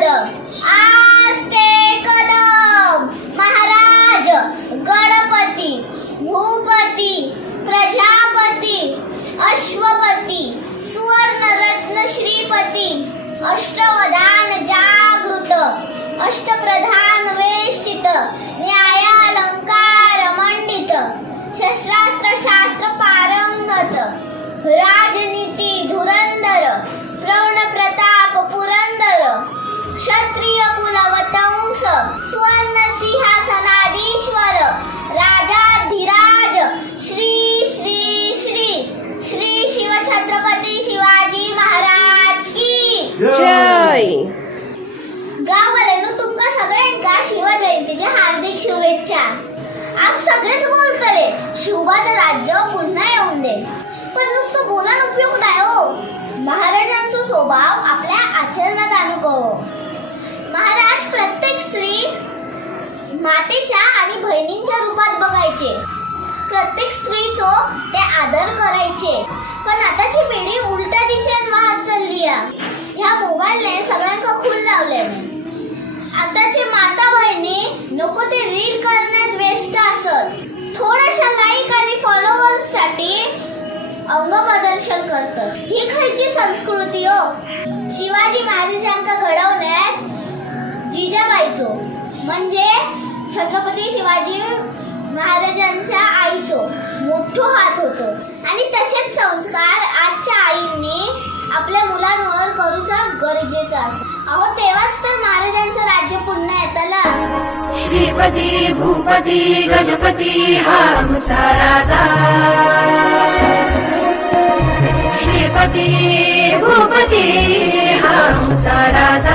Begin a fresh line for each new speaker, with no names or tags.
कदम आस्ते कदम. महाराज गणपती भूपती प्रजापती अश्वपती सुवर्णरत्न श्रीपती अष्टवधान जागृत अष्टप्रधान
जय.
गाववाल्यांनो तुमका सगळ्यांका शिवजयंतीच्या हार्दिक शुभेच्छा. आज सगळेच बोलतले शिवाचं राज्य पुन्हा येऊन दे. पण नुसतं बोलान उपयोग नाही हो. महाराजांचा स्वभाव आपल्या आचरणात अनुभव हो. महाराज प्रत्येक स्त्री मातेच्या आणि बहिणींच्या रूपात बघायचे. प्रत्येक स्त्रीचो ते आदर करायचे. पण आताची पिढी लोक नको ते रील करण्यात व्यस्त असत. थोड्याशा लाईक आणि फॉलोअर्ससाठी अंग प्रदर्शन करतात. ही खयची संस्कृती हो. शिवाजी महाराजांका घडवण्यात जिजाबाईचो म्हणजे छत्रपती शिवाजी महाराजांच्या आईचो. मोठो हात होतो. आणि तसेच संस्कार आजच्या आईंनी आपल्या मुलांवर करूचा गरजेचा असतो. अहो तेव्हा
श्रीपति भूपति गजपति हा सा राजा श्रीपति भूपति हसा राजा